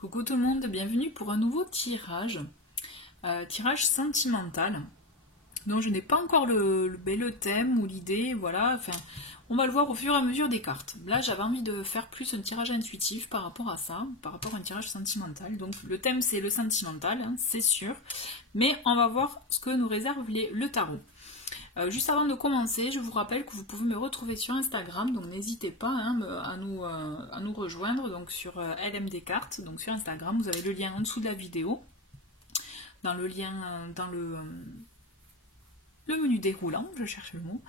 Coucou tout le monde, bienvenue pour un nouveau tirage, tirage sentimental, dont je n'ai pas encore le thème ou l'idée, voilà, enfin, on va le voir au fur et à mesure des cartes. Là j'avais envie de faire plus un tirage intuitif par rapport à ça, par rapport à un tirage sentimental, donc le thème c'est le sentimental, hein, c'est sûr, mais on va voir ce que nous réserve le tarot. Juste avant de commencer, je vous rappelle que vous pouvez me retrouver sur Instagram, donc n'hésitez pas hein, à nous rejoindre donc sur LMD Cartes, donc sur Instagram, vous avez le lien en dessous de la vidéo, dans le lien, dans le menu déroulant, je cherche le mot.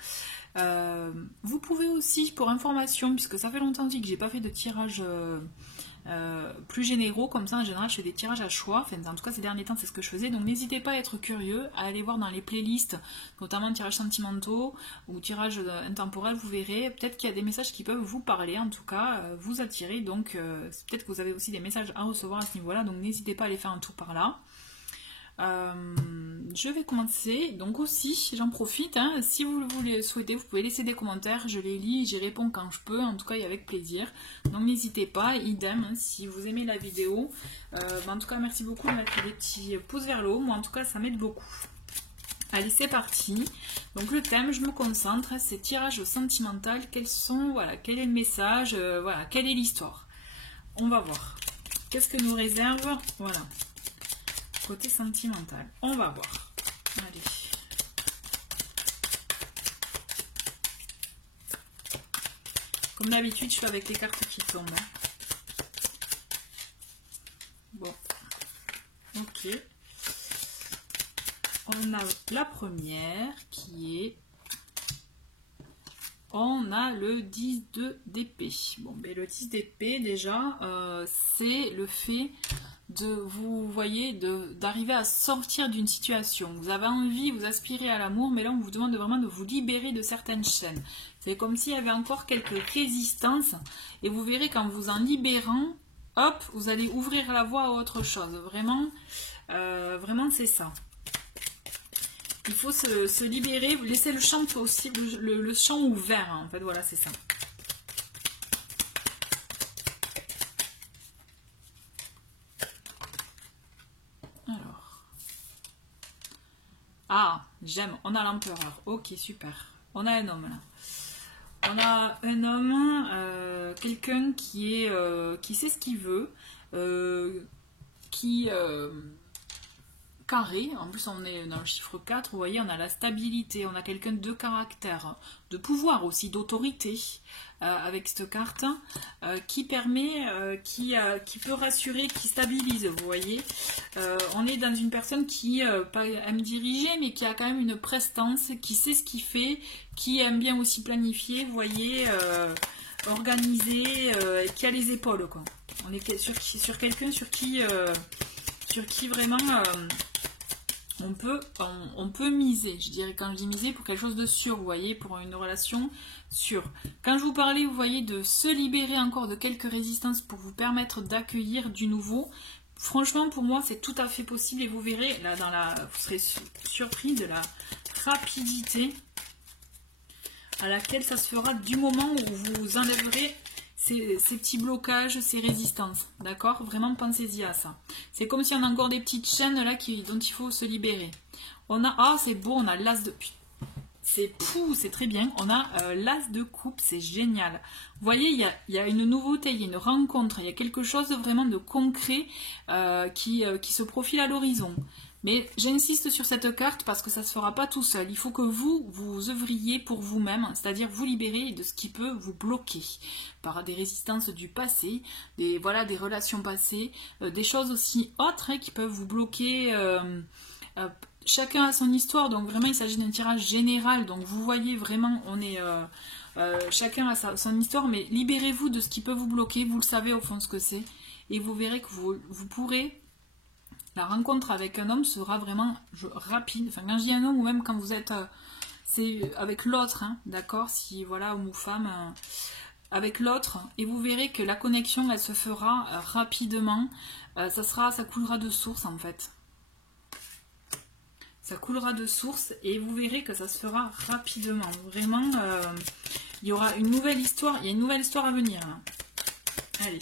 Vous pouvez aussi, pour information, puisque ça fait longtemps aussi que j'ai pas fait de tirage plus généraux, comme ça en général je fais des tirages à choix, enfin en tout cas ces derniers temps c'est ce que je faisais, donc n'hésitez pas à être curieux, à aller voir dans les playlists, notamment tirages sentimentaux ou tirages intemporels, vous verrez, peut-être qu'il y a des messages qui peuvent vous parler, en tout cas vous attirer, donc peut-être que vous avez aussi des messages à recevoir à ce niveau là, donc n'hésitez pas à aller faire un tour par là. Je vais commencer, donc aussi j'en profite, hein, si vous le souhaitez vous pouvez laisser des commentaires, je les lis, j'y réponds quand je peux, en tout cas et avec plaisir, donc n'hésitez pas, idem, hein, si vous aimez la vidéo, en tout cas merci beaucoup de mettre des petits pouces vers le haut, moi en tout cas ça m'aide beaucoup. Allez c'est parti, donc le thème, je me concentre, c'est tirage sentimental, quels sont, voilà, quel est le message, voilà, quelle est l'histoire, on va voir, qu'est-ce que nous réserve, voilà. Côté sentimental, on va voir. Allez. Comme d'habitude, je fais avec les cartes qui tombent. Bon. Ok. On a la première qui est... On a le 10 d'épée. Bon, ben le 10 d'épée, déjà, c'est le fait... vous voyez, d'arriver à sortir d'une situation. Vous avez envie, vous aspirez à l'amour, mais là on vous demande vraiment de vous libérer de certaines chaînes. C'est comme s'il y avait encore quelques résistances, et vous verrez qu'en vous en libérant, hop, vous allez ouvrir la voie à autre chose. Vraiment, vraiment c'est ça. Il faut se libérer, laisser le champ aussi, le champ ouvert, hein, en fait, voilà, c'est ça. Ah, j'aime. On a l'empereur. Ok, super. On a un homme là. On a un homme, quelqu'un qui sait ce qu'il veut, carré. En plus, on est dans le chiffre 4. Vous voyez, on a la stabilité. On a quelqu'un de caractère, de pouvoir aussi, d'autorité. Avec cette carte qui permet, qui peut rassurer, qui stabilise, vous voyez. On est dans une personne qui aime diriger, mais qui a quand même une prestance, qui sait ce qu'il fait, qui aime bien aussi planifier, vous voyez, organiser, qui a les épaules, quoi. On est sur quelqu'un sur qui vraiment... on peut miser, je dirais, quand je dis miser, pour quelque chose de sûr, vous voyez, pour une relation sûre. Quand je vous parlais, vous voyez, de se libérer encore de quelques résistances pour vous permettre d'accueillir du nouveau, franchement, pour moi, c'est tout à fait possible, et vous verrez, là, vous serez surpris de la rapidité à laquelle ça se fera du moment où vous enlèverez ces petits blocages, ces résistances, d'accord? Vraiment, pensez-y à ça. C'est comme si on a encore des petites chaînes là dont il faut se libérer. On a, ah c'est beau, on a l'as de... C'est très bien, on a l'as de coupe, c'est génial. Vous voyez, il y a une nouveauté, il y a une rencontre, il y a quelque chose de vraiment de concret qui se profile à l'horizon. Mais j'insiste sur cette carte parce que ça ne se fera pas tout seul. Il faut que vous œuvriez pour vous-même, c'est-à-dire vous libérer de ce qui peut vous bloquer par des résistances du passé, des relations passées, des choses aussi autres qui peuvent vous bloquer. Chacun a son histoire, donc vraiment il s'agit d'un tirage général. Donc vous voyez vraiment, on est chacun a son histoire, mais libérez-vous de ce qui peut vous bloquer. Vous le savez au fond ce que c'est, et vous verrez que vous pourrez. La rencontre avec un homme sera vraiment rapide. Enfin, quand je dis un homme, ou même quand vous êtes... c'est avec l'autre, hein, d'accord? Si, voilà, homme ou femme, avec l'autre. Et vous verrez que la connexion, elle se fera rapidement. Ça coulera de source, en fait. Ça coulera de source, et vous verrez que ça se fera rapidement. Vraiment, il y aura une nouvelle histoire. Il y a une nouvelle histoire à venir. Hein. Allez.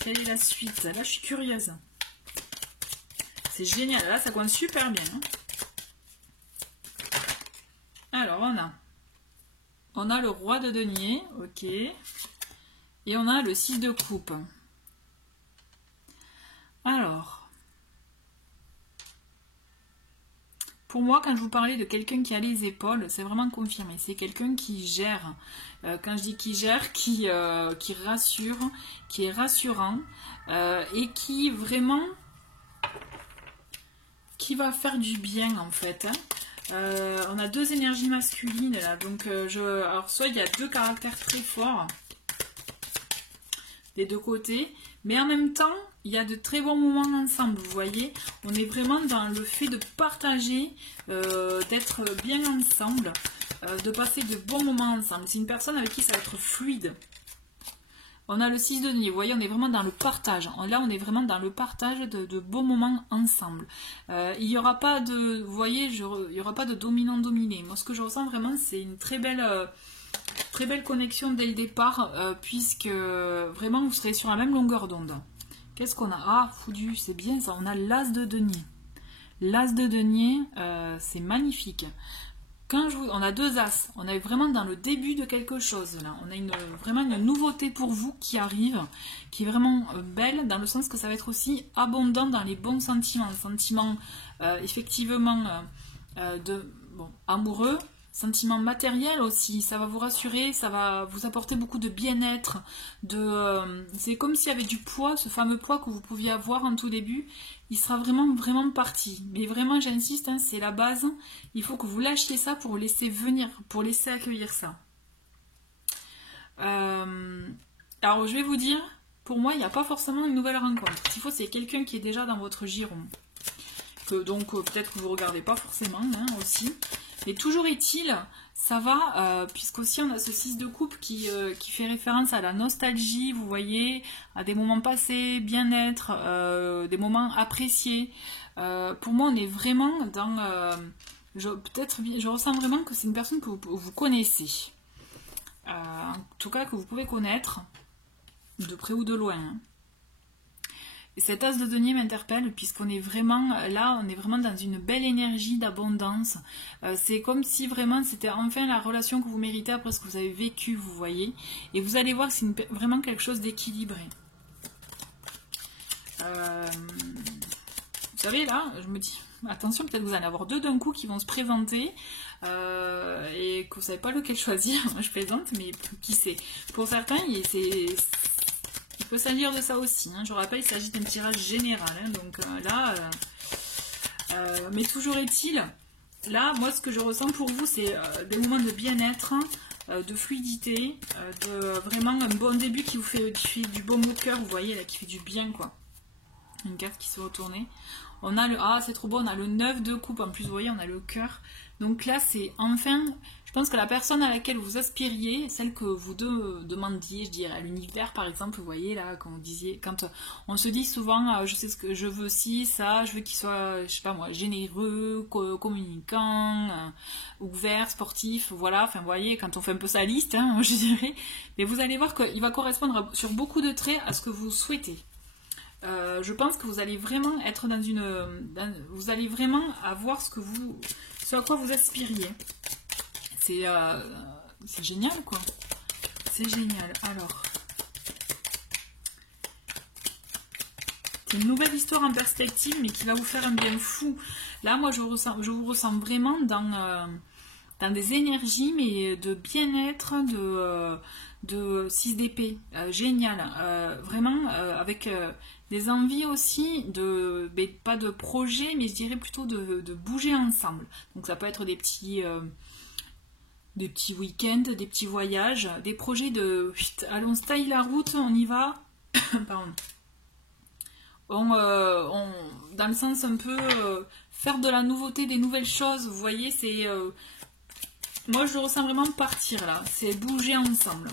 Quelle est la suite? Là, je suis curieuse. C'est génial. Là, ça commence super bien. Hein. Alors, on a le roi de denier. Ok. Et on a le 6 de coupe. Alors, pour moi, quand je vous parlais de quelqu'un qui a les épaules, c'est vraiment confirmé. C'est quelqu'un qui gère. Quand je dis qui gère, qui rassure, qui est rassurant et qui vraiment, qui va faire du bien en fait. Hein. On a deux énergies masculines là, donc alors soit il y a deux caractères très forts des deux côtés, mais en même temps il y a de très bons moments ensemble, vous voyez, on est vraiment dans le fait de partager, d'être bien ensemble, de passer de bons moments ensemble. C'est une personne avec qui ça va être fluide. On a le 6 de denier, vous voyez, on est vraiment dans le partage. Là, on est vraiment dans le partage de bons moments ensemble. Il n'y aura pas de, vous voyez, il n'y aura pas de dominant-dominé. Moi, ce que je ressens vraiment, c'est une très belle connexion dès le départ, puisque vraiment, vous serez sur la même longueur d'onde. Qu'est-ce qu'on a? Ah, foudu, c'est bien ça. On a l'as de denier. L'as de denier, c'est magnifique. On a deux as, on est vraiment dans le début de quelque chose là. On a vraiment une nouveauté pour vous qui arrive, qui est vraiment belle, dans le sens que ça va être aussi abondant dans les bons sentiments. Sentiments effectivement amoureux, sentiments matériels aussi. Ça va vous rassurer, ça va vous apporter beaucoup de bien-être. C'est comme s'il y avait du poids, ce fameux poids que vous pouviez avoir en tout début. Il sera vraiment parti. Mais vraiment, j'insiste, hein, c'est la base. Il faut que vous lâchiez ça pour laisser venir, pour laisser accueillir ça. Alors, je vais vous dire, pour moi, il n'y a pas forcément une nouvelle rencontre. Ce qu'il faut, c'est quelqu'un qui est déjà dans votre giron. Donc, peut-être que vous ne regardez pas forcément, hein, aussi. Mais toujours est-il, ça va, puisqu'aussi on a ce 6 de coupe qui fait référence à la nostalgie, vous voyez, à des moments passés, bien-être, des moments appréciés. Pour moi, on est vraiment dans... je ressens vraiment que c'est une personne que vous connaissez. En tout cas, que vous pouvez connaître, de près ou de loin. Hein. Et cet as de denier m'interpelle puisqu'on est vraiment là, on est vraiment dans une belle énergie d'abondance. C'est comme si vraiment c'était enfin la relation que vous méritez après ce que vous avez vécu, vous voyez. Et vous allez voir que c'est vraiment quelque chose d'équilibré. Vous savez là, je me dis, attention, peut-être vous allez avoir deux d'un coup qui vont se présenter et que vous ne savez pas lequel choisir. Moi je plaisante, mais qui sait. Pour certains, il peut s'agir de ça aussi. Hein. Je rappelle, il s'agit d'un tirage général. Hein. Donc mais toujours est-il, là, moi, ce que je ressens pour vous, c'est des moments de bien-être, de fluidité, de vraiment un bon début qui vous fait du baume au cœur, vous voyez, là, qui fait du bien, quoi. Une carte qui se retournait. On a c'est trop beau, on a le 9 de coupe, en plus, vous voyez, on a le cœur. Donc là, c'est enfin... Je pense que la personne à laquelle vous aspiriez, celle que vous demandiez, je dirais, à l'univers par exemple, vous voyez là, quand on se dit souvent, je sais ce que je veux, ci, ça, je veux qu'il soit, je sais pas moi, généreux, communicant, ouvert, sportif, voilà, enfin vous voyez, quand on fait un peu sa liste, hein, je dirais, mais vous allez voir qu'il va correspondre sur beaucoup de traits à ce que vous souhaitez. Je pense que vous allez vraiment être vous allez vraiment avoir ce à quoi vous aspiriez. C'est génial, quoi. C'est génial. Alors, c'est une nouvelle histoire en perspective, mais qui va vous faire un bien fou. Là, moi, je vous ressens vraiment dans des énergies, mais de bien-être, de 6 d'épée. Génial. Vraiment, avec des envies aussi, pas de projet, mais je dirais plutôt de bouger ensemble. Donc, ça peut être des petits week-ends, des petits voyages, des projets de allons, on se taille la route, on y va. Pardon. Dans le sens un peu faire de la nouveauté, des nouvelles choses, vous voyez, c'est moi je le ressens vraiment partir là, c'est bouger ensemble.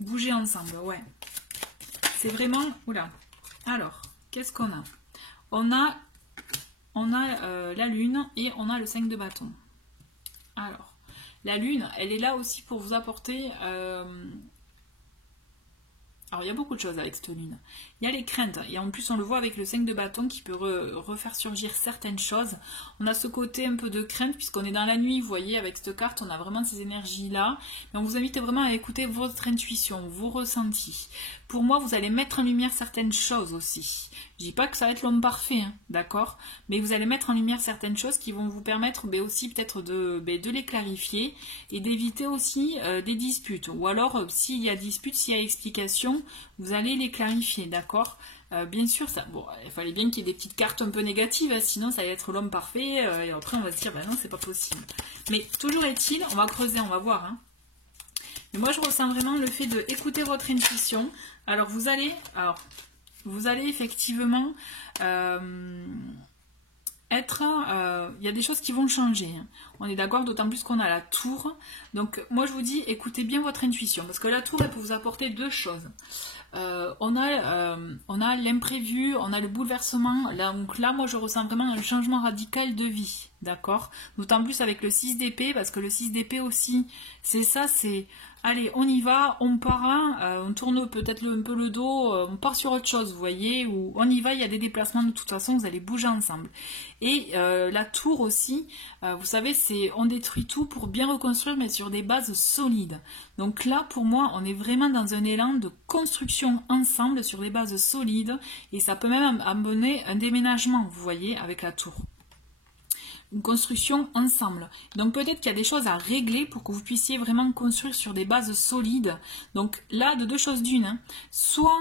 Bouger ensemble, ouais. C'est vraiment... Oula. Alors, qu'est-ce qu'on a? On a la lune et on a le 5 de bâton. Alors, la lune, elle est là aussi pour vous apporter... Alors, il y a beaucoup de choses avec cette lune. Il y a les craintes, et en plus, on le voit avec le 5 de bâton qui peut refaire surgir certaines choses. On a ce côté un peu de crainte, puisqu'on est dans la nuit, vous voyez, avec cette carte, on a vraiment ces énergies-là. Mais on vous invite vraiment à écouter votre intuition, vos ressentis. Pour moi, vous allez mettre en lumière certaines choses aussi. Je dis pas que ça va être l'homme parfait, hein, d'accord? Mais vous allez mettre en lumière certaines choses qui vont vous permettre aussi peut-être de les clarifier et d'éviter aussi des disputes. Ou alors, s'il y a dispute, s'il y a explication, vous allez les clarifier, d'accord? Bien sûr, il fallait bien qu'il y ait des petites cartes un peu négatives, hein, sinon ça allait être l'homme parfait, et après on va se dire, non, c'est pas possible. Mais toujours est-il, on va creuser, on va voir, hein. Mais moi je ressens vraiment le fait d'écouter votre intuition. Alors vous allez effectivement il y a des choses qui vont changer, hein. On est d'accord, d'autant plus qu'on a la tour. Donc moi je vous dis, écoutez bien votre intuition, parce que la tour elle peut vous apporter deux choses. On a l'imprévu, on a le bouleversement. Donc là, moi, je ressens vraiment un changement radical de vie, d'accord? D'autant plus avec le 6 d'épée, parce que le 6 d'épée aussi, c'est ça, c'est... Allez, on y va, on part, on tourne peut-être un peu le dos, on part sur autre chose, vous voyez, ou on y va, il y a des déplacements, de toute façon, vous allez bouger ensemble. Et la tour aussi, vous savez, on détruit tout pour bien reconstruire, mais sur des bases solides. Donc là, pour moi, on est vraiment dans un élan de construction ensemble sur des bases solides, et ça peut même amener un déménagement, vous voyez, avec la tour. Une construction ensemble. Donc peut-être qu'il y a des choses à régler pour que vous puissiez vraiment construire sur des bases solides. Donc là, de deux choses d'une, hein. Soit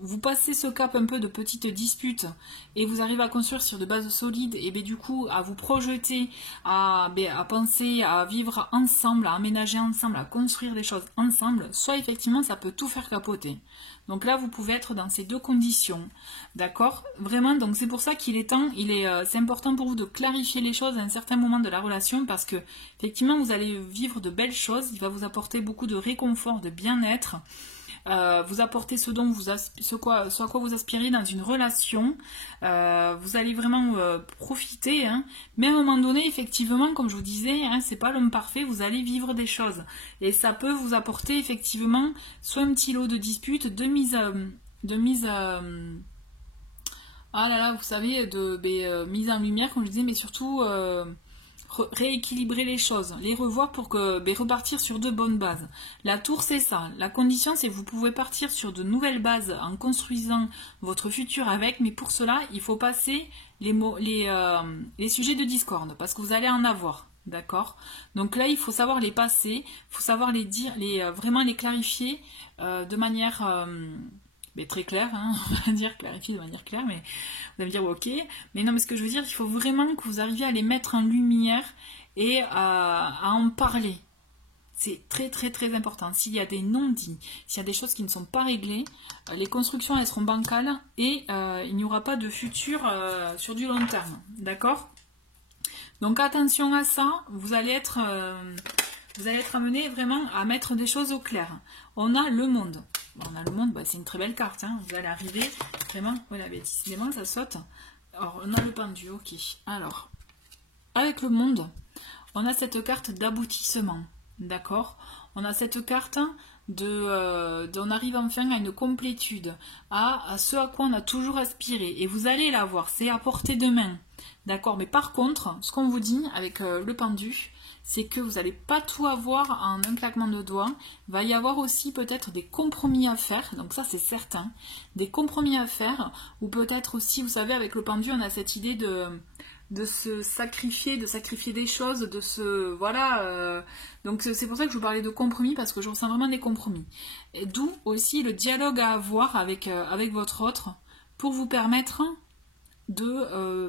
vous passez ce cap un peu de petites disputes et vous arrivez à construire sur de bases solides et du coup à vous projeter, à penser, à vivre ensemble, à aménager ensemble, à construire des choses ensemble, soit effectivement ça peut tout faire capoter. Donc là vous pouvez être dans ces deux conditions, d'accord? Vraiment, donc c'est pour ça qu'il est temps, c'est important pour vous de clarifier les choses à un certain moment de la relation, parce que effectivement vous allez vivre de belles choses, il va vous apporter beaucoup de réconfort, de bien-être. Vous apportez ce à quoi vous aspirez dans une relation, vous allez vraiment profiter, hein. Mais à un moment donné, effectivement, comme je vous disais, hein, c'est pas l'homme parfait, vous allez vivre des choses, et ça peut vous apporter effectivement soit un petit lot de disputes, de mise ah là là, vous savez, mise en lumière, comme je disais, mais surtout rééquilibrer les choses, les revoir pour repartir sur de bonnes bases. La tour, c'est ça. La condition, c'est que vous pouvez partir sur de nouvelles bases en construisant votre futur avec, mais pour cela, il faut passer les sujets de discorde, parce que vous allez en avoir. D'accord? Donc là, il faut savoir les passer, il faut savoir les dire, vraiment les clarifier de manière... mais très clair, hein, on va dire clarifier de manière claire, mais vous allez me dire ok, mais non, mais ce que je veux dire, il faut vraiment que vous arriviez à les mettre en lumière et à en parler. C'est très très très important. S'il y a des non-dits, s'il y a des choses qui ne sont pas réglées, les constructions elles seront bancales et il n'y aura pas de futur sur du long terme, d'accord? Donc attention à ça, vous allez être amené vraiment à mettre des choses au clair. On a le monde. On a le monde, c'est une très belle carte, hein. Vous allez arriver vraiment, voilà, décidément ça saute. Alors on a le pendu, ok. Alors, avec le monde, on a cette carte d'aboutissement, d'accord? On a cette carte on arrive enfin à une complétude, à ce à quoi on a toujours aspiré. Et vous allez la voir, c'est à portée de main, d'accord? Mais par contre, ce qu'on vous dit avec le pendu, c'est que vous n'allez pas tout avoir en un claquement de doigts. Il va y avoir aussi peut-être des compromis à faire, donc ça c'est certain. Des compromis à faire, ou peut-être aussi, vous savez, avec le pendu, on a cette idée de se sacrifier, de sacrifier des choses, voilà. Donc c'est pour ça que je vous parlais de compromis, parce que je ressens vraiment des compromis. Et d'où aussi le dialogue à avoir avec votre autre, pour vous permettre d'être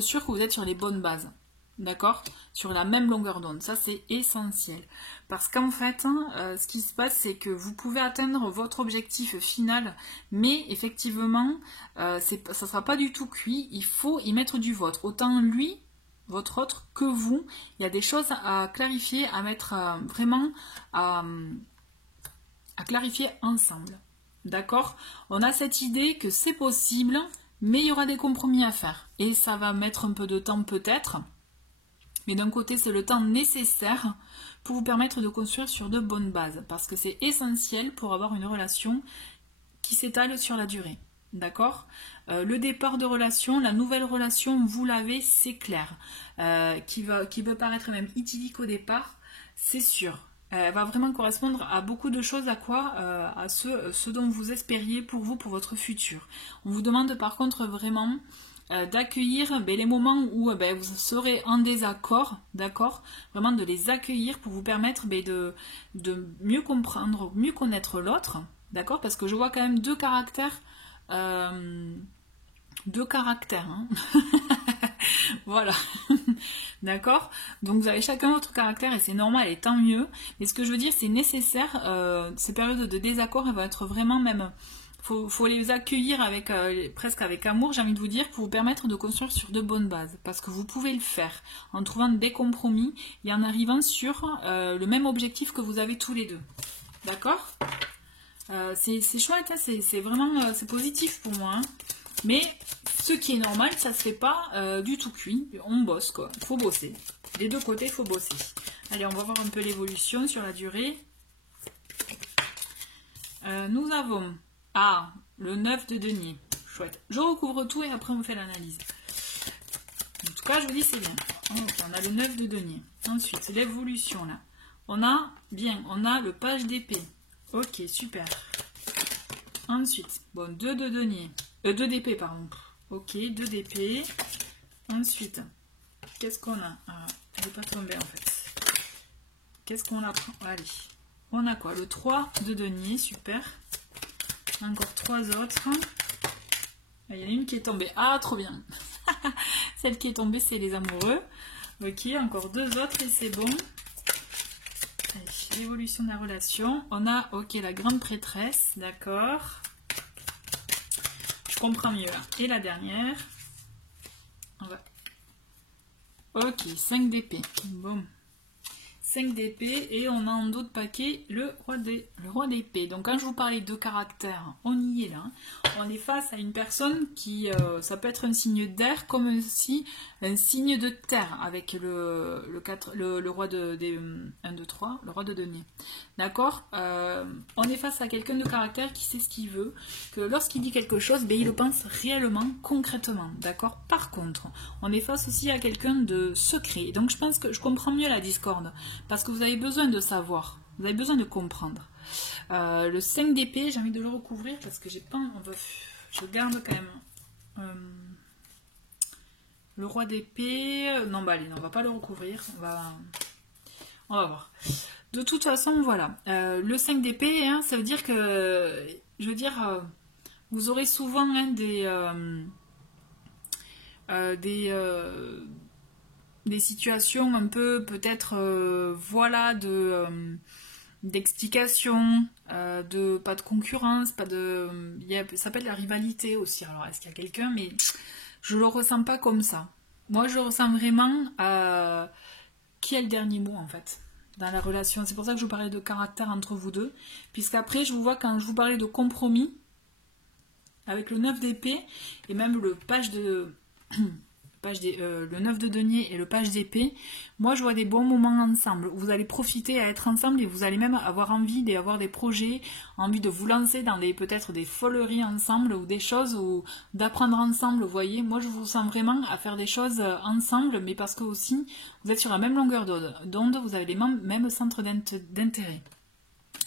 sûr que vous êtes sur les bonnes bases. D'accord? Sur la même longueur d'onde. Ça, c'est essentiel. Parce qu'en fait, ce qui se passe, c'est que vous pouvez atteindre votre objectif final, mais effectivement, ça ne sera pas du tout cuit. Il faut y mettre du vôtre. Autant lui, votre autre, que vous. Il y a des choses à clarifier, à mettre vraiment à clarifier ensemble. D'accord? On a cette idée que c'est possible, mais il y aura des compromis à faire. Et ça va mettre un peu de temps peut-être. Mais d'un côté, c'est le temps nécessaire pour vous permettre de construire sur de bonnes bases. Parce que c'est essentiel pour avoir une relation qui s'étale sur la durée. D'accord? Le départ de relation, la nouvelle relation, vous l'avez, c'est clair. Qui peut paraître même idyllique au départ, c'est sûr. Elle va vraiment correspondre à beaucoup de choses, à quoi? À ce dont vous espériez pour vous, pour votre futur. On vous demande par contre vraiment d'accueillir les moments où vous serez en désaccord, d'accord? Vraiment de les accueillir pour vous permettre de mieux comprendre, mieux connaître l'autre, d'accord? Parce que je vois quand même deux caractères, hein. Voilà, d'accord? Donc vous avez chacun votre caractère et c'est normal et tant mieux. Mais ce que je veux dire, c'est nécessaire, ces périodes de désaccord, elles vont être vraiment même... Faut les accueillir avec presque avec amour, j'ai envie de vous dire, pour vous permettre de construire sur de bonnes bases. Parce que vous pouvez le faire en trouvant des compromis et en arrivant sur le même objectif que vous avez tous les deux. D'accord? C'est chouette, hein, c'est vraiment c'est positif pour moi. Hein. Mais ce qui est normal, ça se fait pas du tout cuit. On bosse quoi. Il faut bosser. Des deux côtés, il faut bosser. Allez, on va voir un peu l'évolution sur la durée. Nous avons... Ah, le 9 de denier. Chouette. Je recouvre tout et après on fait l'analyse. En tout cas, je vous dis c'est bien. Donc, on a le 9 de denier. Ensuite, l'évolution là. On a le page d'épée. Ok, super. Ensuite, bon, 2 de denier. 2 d'épée, pardon. Ok, 2 d'épée. Ensuite, qu'est-ce qu'on a? Ah, elle n'est pas tombée en fait. Qu'est-ce qu'on a? Allez. On a quoi? Le 3 de denier, super. Encore 3 autres. Il y en a une qui est tombée. Ah, trop bien. Celle qui est tombée, c'est les amoureux. Ok, encore 2 autres et c'est bon. L'évolution de la relation. On a, ok, la grande prêtresse. D'accord. Je comprends mieux là. Et la dernière. On va... Ok, 5 d'épée. Bon. 5 d'épée et on a en dos de paquet le roi d'épée. Donc quand je vous parlais de caractère, on y est là. On est face à une personne qui, ça peut être un signe d'air comme aussi un signe de terre avec le roi des 1, 2, 3, le roi de denier. D'accord? On est face à quelqu'un de caractère qui sait ce qu'il veut, que lorsqu'il dit quelque chose, il le pense réellement, concrètement. D'accord? Par contre, on est face aussi à quelqu'un de secret. Donc je pense que je comprends mieux la discorde. Parce que vous avez besoin de savoir, vous avez besoin de comprendre. Le 5 d'épée, j'ai envie de le recouvrir parce que j'ai pas... je garde quand même le roi d'épée. Non, bah allez, on va pas le recouvrir. On va voir. De toute façon, voilà. Le 5 d'épée, hein, ça veut dire que... Je veux dire, vous aurez souvent hein, des situations un peu peut-être voilà d'explication, de pas de concurrence, pas de ça s'appelle la rivalité aussi. Alors est-ce qu'il y a quelqu'un, mais je le ressens pas comme ça. Moi je ressens vraiment qui a le dernier mot en fait dans la relation. C'est pour ça que je vous parlais de caractère entre vous deux, puisqu'après je vous vois quand je vous parlais de compromis avec le 9 d'épée et même le page de le 9 de denier et le page d'épée, moi je vois des bons moments ensemble. Vous allez profiter à être ensemble et vous allez même avoir envie d'avoir des projets, envie de vous lancer dans peut-être des foleries ensemble ou des choses ou d'apprendre ensemble. Vous voyez, moi je vous sens vraiment à faire des choses ensemble, mais parce que aussi vous êtes sur la même longueur d'onde, vous avez les mêmes centres d'intérêt.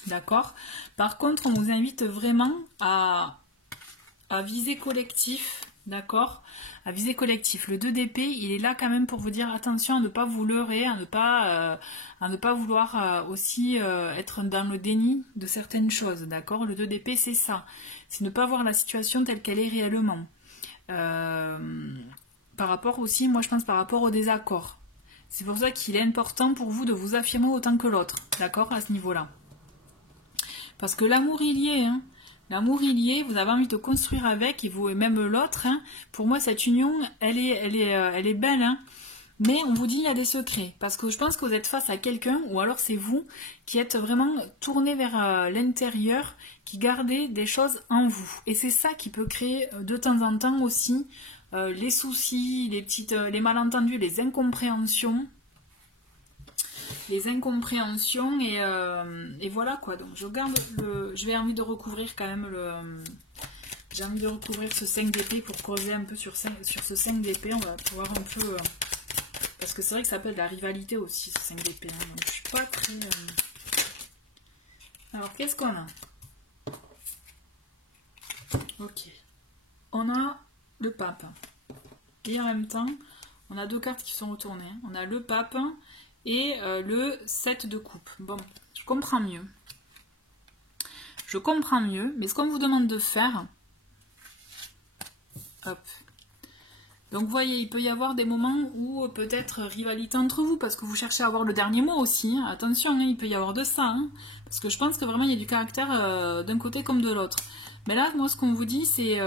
D'accord? Par contre, on vous invite vraiment à viser collectif. D'accord? À viser collectif. Le 2 d'épée, il est là quand même pour vous dire attention à ne pas vous leurrer, à ne pas vouloir aussi être dans le déni de certaines choses. D'accord? Le 2 d'épée, c'est ça. C'est ne pas voir la situation telle qu'elle est réellement. Par rapport aussi, moi je pense par rapport au désaccord. C'est pour ça qu'il est important pour vous de vous affirmer autant que l'autre. D'accord? À ce niveau-là. Parce que l'amour, il y est, hein. L'amour, il y est, vous avez envie de construire avec, et vous et même l'autre. Hein. Pour moi, cette union, elle est belle. Hein. Mais on vous dit, il y a des secrets. Parce que je pense que vous êtes face à quelqu'un, ou alors c'est vous, qui êtes vraiment tourné vers l'intérieur, qui gardez des choses en vous. Et c'est ça qui peut créer de temps en temps aussi les soucis, les malentendus, les incompréhensions. les incompréhensions et voilà quoi. Donc je garde je vais envie de recouvrir quand même j'ai envie de recouvrir ce 5 d'épée pour creuser un peu sur ce 5 d'épée. On va pouvoir un peu parce que c'est vrai que ça appelle de la rivalité aussi ce 5 d'épée. Hein, donc je suis pas très alors qu'est-ce qu'on a? Ok, on a le pape et en même temps on a deux cartes qui sont retournées. On a le pape et le 7 de coupe. Bon, je comprends mieux. Je comprends mieux, mais ce qu'on vous demande de faire, hop. Donc vous voyez, il peut y avoir des moments où peut-être rivalité entre vous, parce que vous cherchez à avoir le dernier mot aussi. Hein. Attention, hein, il peut y avoir de ça. Hein, parce que je pense que vraiment il y a du caractère d'un côté comme de l'autre. Mais là, moi ce qu'on vous dit, c'est...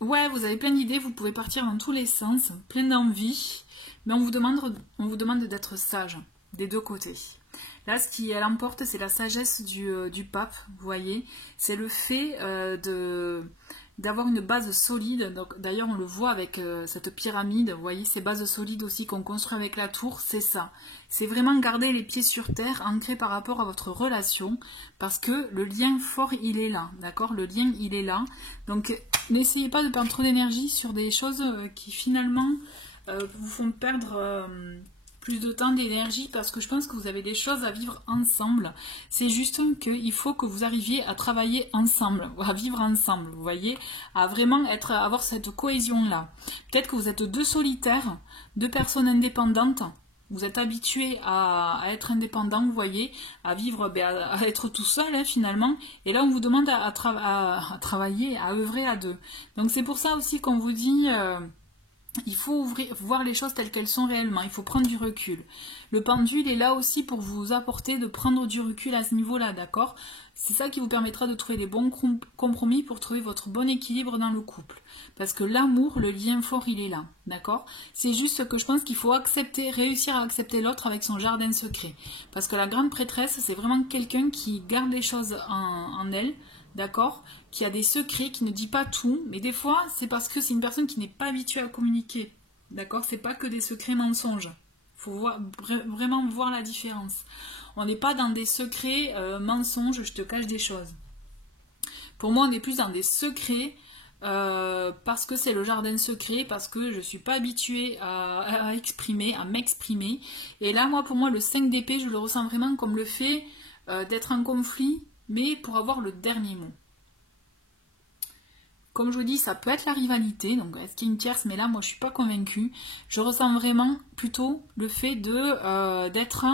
ouais, vous avez plein d'idées, vous pouvez partir dans tous les sens, plein d'envie, mais on vous demande d'être sage, des deux côtés. Là, ce qui l'emporte, c'est la sagesse du pape, vous voyez. C'est le fait d'avoir une base solide. D'ailleurs, on le voit avec cette pyramide, vous voyez, ces bases solides aussi qu'on construit avec la tour, c'est ça. C'est vraiment garder les pieds sur terre, ancrés par rapport à votre relation, parce que le lien fort, il est là, d'accord? Le lien, il est là. Donc, n'essayez pas de perdre trop d'énergie sur des choses qui finalement vous font perdre plus de temps, d'énergie, parce que je pense que vous avez des choses à vivre ensemble. C'est juste qu'il faut que vous arriviez à travailler ensemble, à vivre ensemble, vous voyez, à vraiment avoir cette cohésion-là. Peut-être que vous êtes deux solitaires, deux personnes indépendantes, vous êtes habitués à être indépendant, vous voyez, à vivre, à être tout seul hein, finalement, et là on vous demande à travailler, à œuvrer à deux. Donc c'est pour ça aussi qu'on vous dit... il faut voir les choses telles qu'elles sont réellement, il faut prendre du recul. Le pendule est là aussi pour vous apporter de prendre du recul à ce niveau-là, d'accord? C'est ça qui vous permettra de trouver les bons compromis pour trouver votre bon équilibre dans le couple. Parce que l'amour, le lien fort, il est là, d'accord? C'est juste que je pense qu'il faut accepter, réussir à accepter l'autre avec son jardin secret. Parce que la grande prêtresse, c'est vraiment quelqu'un qui garde les choses en elle, d'accord, qui a des secrets, qui ne dit pas tout, mais des fois, c'est parce que c'est une personne qui n'est pas habituée à communiquer, d'accord, c'est pas que des secrets mensonges, il faut vraiment voir la différence. On n'est pas dans des secrets mensonges, je te cache des choses. Pour moi, on est plus dans des secrets parce que c'est le jardin secret, parce que je ne suis pas habituée à exprimer, à m'exprimer. Et là, moi, pour moi, le 5 d'épée, je le ressens vraiment comme le fait d'être en conflit, mais pour avoir le dernier mot. Comme je vous dis, ça peut être la rivalité, donc est-ce qu'il y a une tierce, mais là, moi, je ne suis pas convaincue. Je ressens vraiment plutôt le fait d'être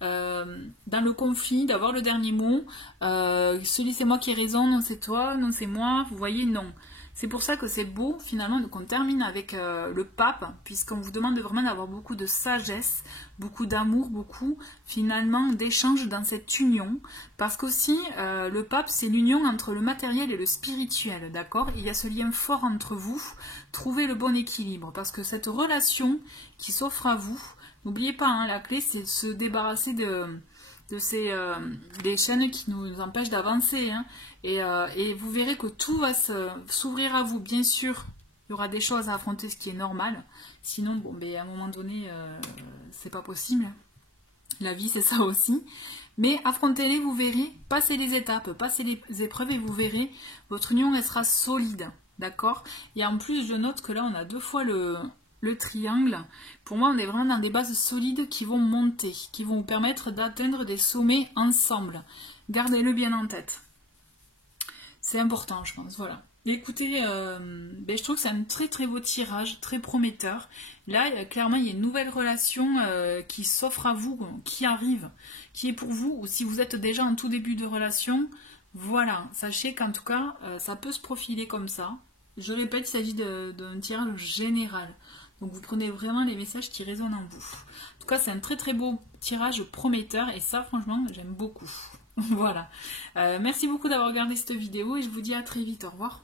dans le conflit, d'avoir le dernier mot. Celui, c'est moi qui ai raison, non, c'est toi, non, c'est moi, vous voyez, non. C'est pour ça que c'est beau, finalement, qu'on termine avec le pape, puisqu'on vous demande vraiment d'avoir beaucoup de sagesse, beaucoup d'amour, beaucoup, finalement, d'échanges dans cette union. Parce qu'aussi, le pape, c'est l'union entre le matériel et le spirituel, d'accord? Il y a ce lien fort entre vous. Trouvez le bon équilibre, parce que cette relation qui s'offre à vous, n'oubliez pas, hein, la clé, c'est de se débarrasser de ces des chaînes qui nous empêchent d'avancer, hein. Et vous verrez que tout va s'ouvrir à vous. Bien sûr, il y aura des choses à affronter, ce qui est normal. Sinon, bon, ben, à un moment donné, c'est pas possible. La vie, c'est ça aussi. Mais affrontez-les, vous verrez. Passez les étapes, passez les épreuves et vous verrez. Votre union, elle sera solide. D'accord? Et en plus, je note que là, on a 2 fois le triangle. Pour moi, on est vraiment dans des bases solides qui vont monter, qui vont vous permettre d'atteindre des sommets ensemble. Gardez-le bien en tête. C'est important, je pense, voilà. Écoutez, je trouve que c'est un très très beau tirage, très prometteur. Là, clairement, il y a une nouvelle relation qui s'offre à vous, qui arrive, qui est pour vous, ou si vous êtes déjà en tout début de relation, voilà. Sachez qu'en tout cas, ça peut se profiler comme ça. Je répète, il s'agit d'un tirage général. Donc vous prenez vraiment les messages qui résonnent en vous. En tout cas, c'est un très très beau tirage prometteur et ça, franchement, j'aime beaucoup. Voilà. Merci beaucoup d'avoir regardé cette vidéo et je vous dis à très vite. Au revoir.